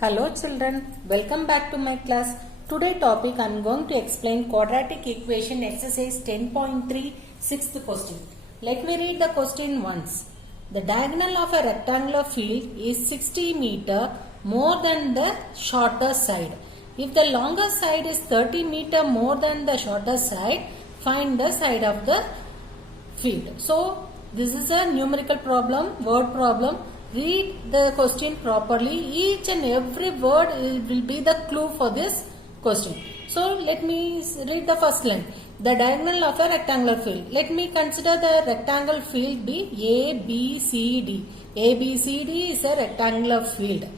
Hello children, welcome back to my class. Today topic I am going to explain quadratic equation exercise 10.3 sixth question. Let me read the question once. The diagonal of a rectangular field is 60 meter more than the shorter side. If the longer side is 30 meter more than the shorter side, find the side of the field. So this is a numerical problem, word problem. Read the question properly. Each and every word will be the clue for this question. So let me read the first line. The diagonal of a rectangular field. Let me consider the rectangle field be A, B, C, D. A, B, C, D is a rectangular field.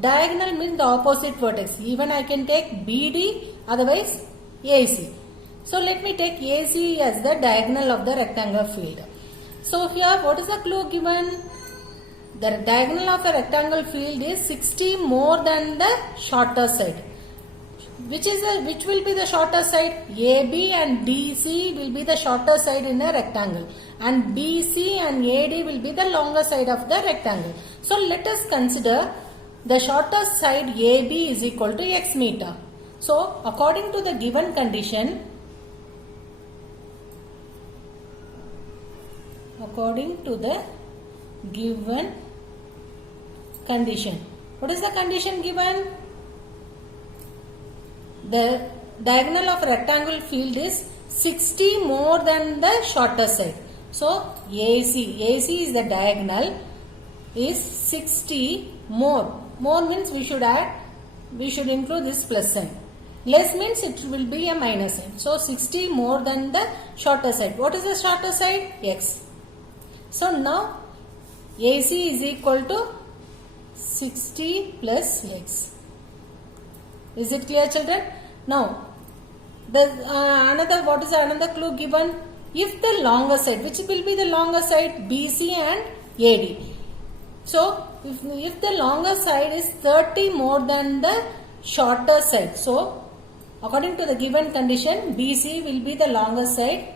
Diagonal means the opposite vertex. Even I can take BD, otherwise AC. So let me take AC as the diagonal of the rectangular field. So here what is the clue given? The diagonal of a rectangle field is 60 more than the shorter side. Which will be the shorter side? AB and DC will be the shorter side in a rectangle, and BC and AD will be the longer side of the rectangle. So let us consider the shorter side AB is equal to x meter. So according to the given condition, what is the condition given? The diagonal of rectangle field is 60 more than the shorter side. So AC is the diagonal is 60 more. More means we should include this plus sign. Less means it will be a minus sign. So 60 more than the shorter side. What is the shorter side? X. So now AC is equal to 60 plus x. Is it clear, children? Now, what is another clue given? If the longer side, which will be the longer side? BC and AD. So, if the longer side is 30 more than the shorter side. So, according to the given condition, BC will be the longer side.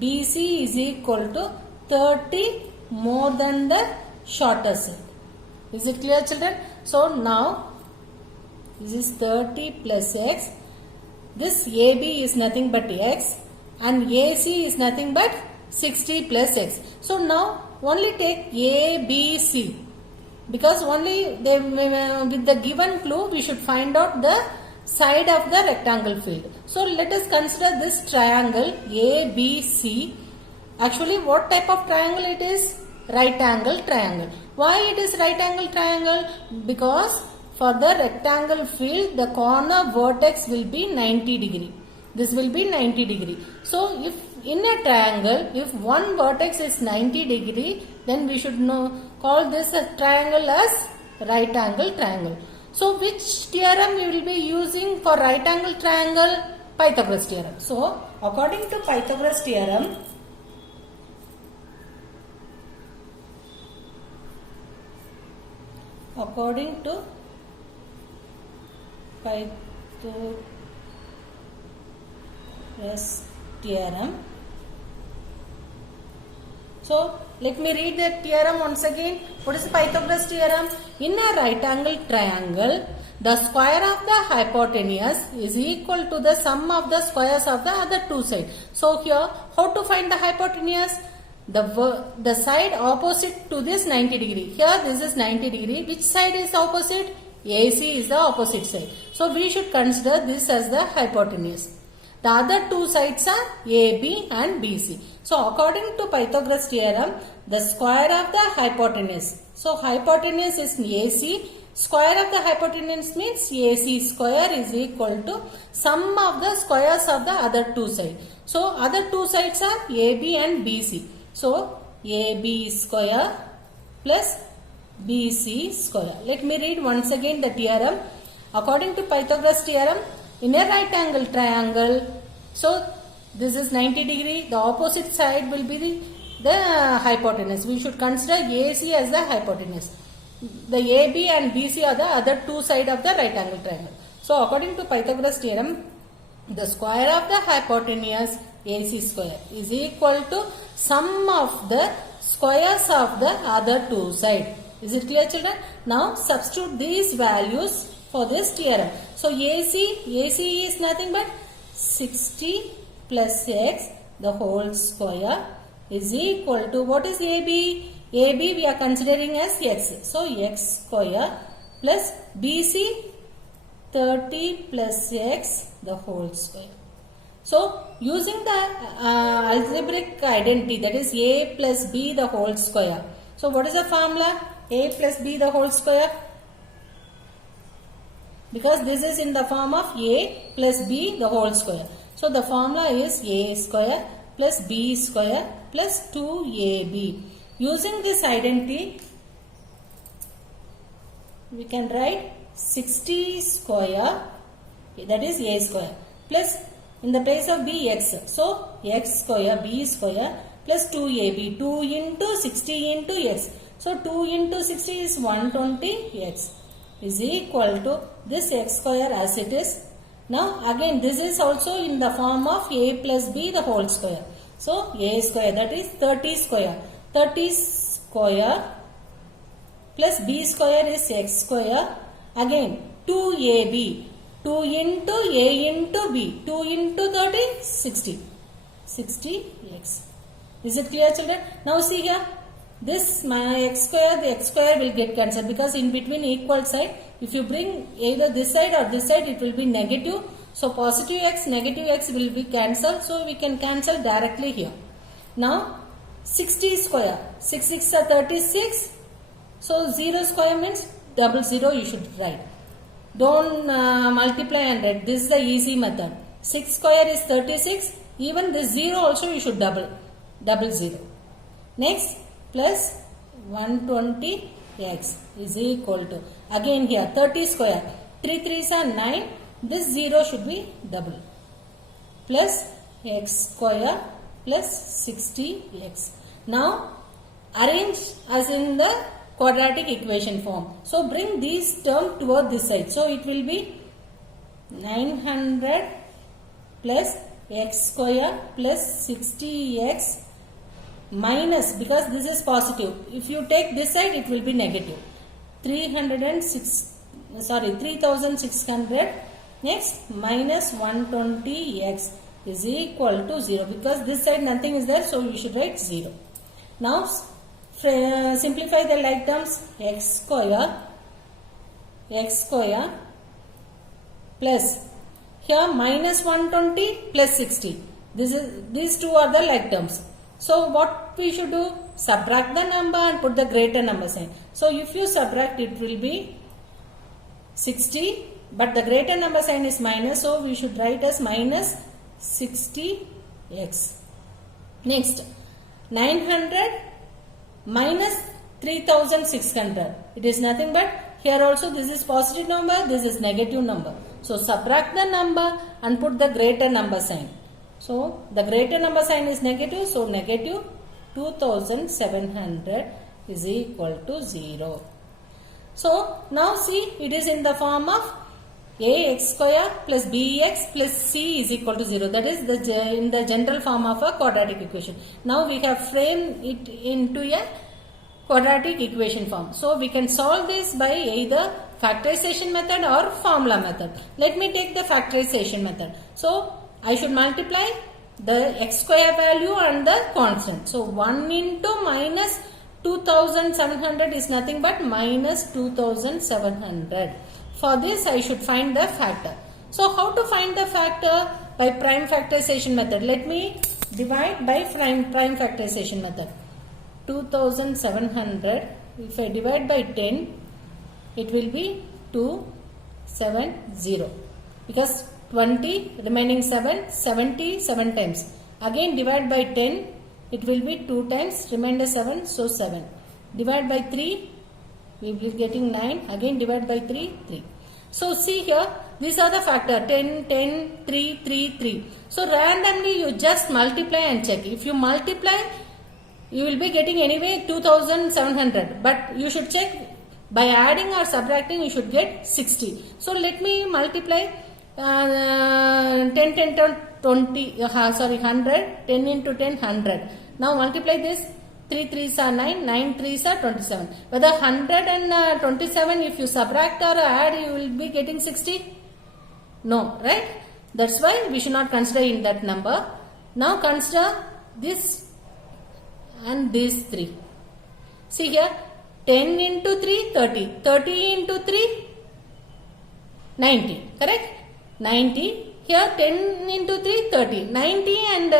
BC is equal to 30 more than the shorter side. Is it clear, children? So now this is 30 plus x. This AB is nothing but x and AC is nothing but 60 plus x. So now only take ABC, because only with the given clue we should find out the side of the rectangle field. So let us consider this triangle ABC. Actually, what type of triangle it is? Right angle triangle. Why it is right angle triangle? Because for the rectangle field, the corner vertex will be 90 degree. This will be 90 degree. So, if in a triangle, if one vertex is 90 degree, then we should call this a triangle as right angle triangle. So, which theorem we will be using for right angle triangle? Pythagoras theorem. So, according to Pythagoras theorem, according to Pythagoras theorem. So let me read the theorem once again. What is the Pythagoras theorem? In a right angle triangle, the square of the hypotenuse is equal to the sum of the squares of the other two sides. So here, how to find the hypotenuse? The side opposite to this 90 degree. Here this is 90 degree. Which side is opposite? AC is the opposite side. So we should consider this as the hypotenuse. The other two sides are AB and BC. So according to Pythagoras theorem, the square of the hypotenuse. So hypotenuse is AC. Square of the hypotenuse means AC square is equal to sum of the squares of the other two sides. So other two sides are AB and BC. So, AB square plus BC square. Let me read once again the theorem. According to Pythagoras theorem, in a right angle triangle, so this is 90 degree, the opposite side will be the hypotenuse. We should consider AC as the hypotenuse. The AB and BC are the other two sides of the right angle triangle. So, according to Pythagoras theorem, the square of the hypotenuse AC square is equal to sum of the squares of the other two sides. Is it clear, children? Now substitute these values for this theorem. So AC is nothing but 60 plus x the whole square is equal to, what is AB? AB we are considering as x. So x square plus BC 30 plus x the whole square. So using the algebraic identity, that is a plus b the whole square. So what is the formula? A plus b the whole square. Because this is in the form of a plus b the whole square. So the formula is a square plus b square plus 2ab. Using this identity, we can write 60 square, that is a square, plus in the place of b x. So x square b square plus 2ab. 2 into 60 into x. So 2 into 60 is 120x is equal to this x square as it is. Now again this is also in the form of a plus b the whole square. So a square, that is 30 square. 30 square plus b square is x square. Again 2ab. 2 into a into b. 2 into 30, 60. 60x. Is it clear, children? Now see here. This my x square, the x square will get cancelled because in between equal side, if you bring either this side or this side, it will be negative. So positive x, negative x will be cancelled. So we can cancel directly here. Now 60 square. 6 6 are 36. So 0 square means 00 you should write. Don't multiply and write. This is the easy method. 6 square is 36. Even this 0 also you should double 0. Next plus 120x is equal to, again here 30 square. 3 3s are 9. This 0 should be double. Plus x square plus 60x. Now arrange as in the quadratic equation form. So bring these terms toward this side. So it will be 900 plus x square plus 60x minus, because this is positive. If you take this side, it will be negative. 3600 next minus 120x is equal to 0, because this side nothing is there, so we should write 0. Now simplify the like terms. X square plus here minus 120 plus 60. These two are the like terms. So what we should do? Subtract the number and put the greater number sign. So if you subtract, it will be 60, but the greater number sign is minus, so we should write as minus 60x. Next 900 minus 3600. It is nothing but, here also this is positive number, this is negative number. So subtract the number and put the greater number sign. So the greater number sign is negative, so negative 2700 is equal to 0. So now see, it is in the form of ax square plus bx plus c is equal to 0. That is in the general form of a quadratic equation. Now we have framed it into a quadratic equation form. So we can solve this by either factorization method or formula method. Let me take the factorization method. So I should multiply the x square value and the constant. So 1 into minus 2700 is nothing but minus 2700. For this I should find the factor. So how to find the factor? By prime factorization method. Let me divide by prime factorization method. 2700, if I divide by 10, it will be 270, because 20 remaining 7, 70 7 times. Again divide by 10, it will be 2 times, remainder 7, so 7. Divide by 3, we will be getting 9. Again divide by 3, 3. So see here, these are the factor 10, 10, 3, 3, 3. So randomly you just multiply and check. If you multiply, you will be getting anyway 2700. But you should check by adding or subtracting, you should get 60. So let me multiply 10, 10, 20, 100. 10 into 10, 100. Now multiply this. 3 3s are 9, 9 3s are 27. Whether 127 if you subtract or add you will be getting 60? No, right? That's why we should not consider in that number. Now consider this and these 3. See here, 10 into 3, 30. 30 into 3, 90. Correct? 90. Here 10 into 3, 30. 90 and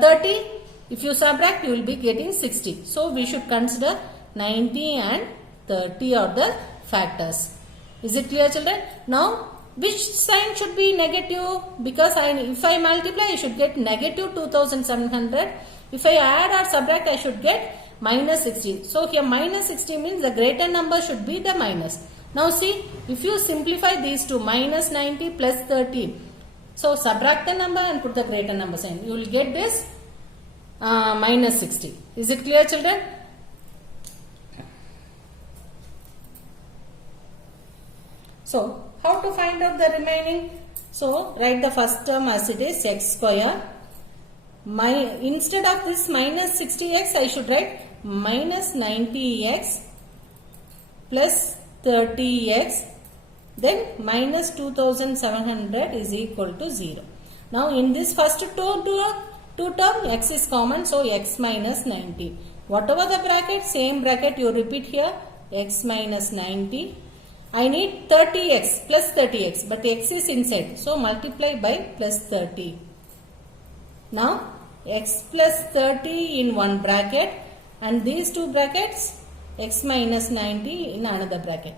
30. If you subtract, you will be getting 60. So we should consider 90 and 30 are the factors. Is it clear, children? Now, which sign should be negative? Because if I multiply, I should get negative 2700. If I add or subtract, I should get minus 60. So here minus 60 means the greater number should be the minus. Now see, if you simplify these two, minus 90 plus 30. So subtract the number and put the greater number sign. You will get this minus 60. Is it clear, children? So how to find out the remaining? So write the first term as it is, x square. Instead of this minus 60x, I should write minus 90x plus 30x, then minus 2700 is equal to 0. Now in this first two term, x is common, so x minus 90. Whatever the bracket, same bracket you repeat here, x minus 90. I need 30x plus 30x, but x is inside, so multiply by plus 30. Now x plus 30 in one bracket and these two brackets, x minus 90 in another bracket.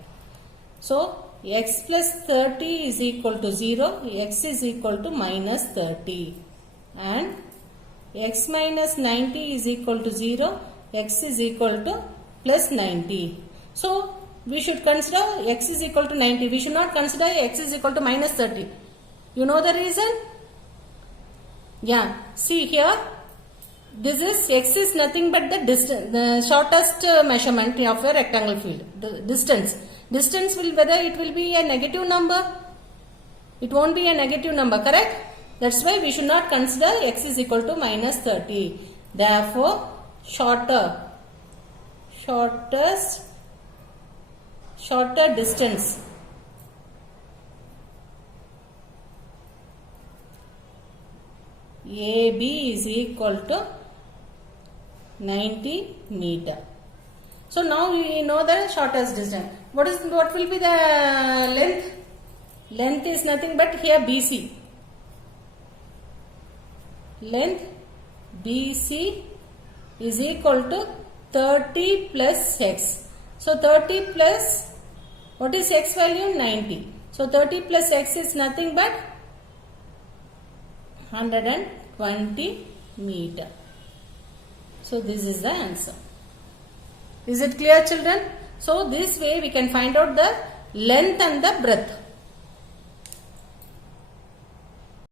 So x plus 30 is equal to 0, x is equal to minus 30, and x minus 90 is equal to 0, x is equal to plus 90. So we should consider x is equal to 90. We should not consider x is equal to minus 30. You know the reason? Yeah, see here, this is x is nothing but the distance, the shortest measurement of a rectangle field, the distance. Distance will, whether it will be a negative number, it won't be a negative number, correct? That's why we should not consider x is equal to minus 30. Therefore, shorter distance AB is equal to 90 meter. So now we know the shortest distance. What will be the length? Length is nothing but here BC. Length BC is equal to 30 plus x. So 30 plus, what is x value? 90. So 30 plus x is nothing but 120 meter. So this is the answer. Is it clear, children? So this way we can find out the length and the breadth.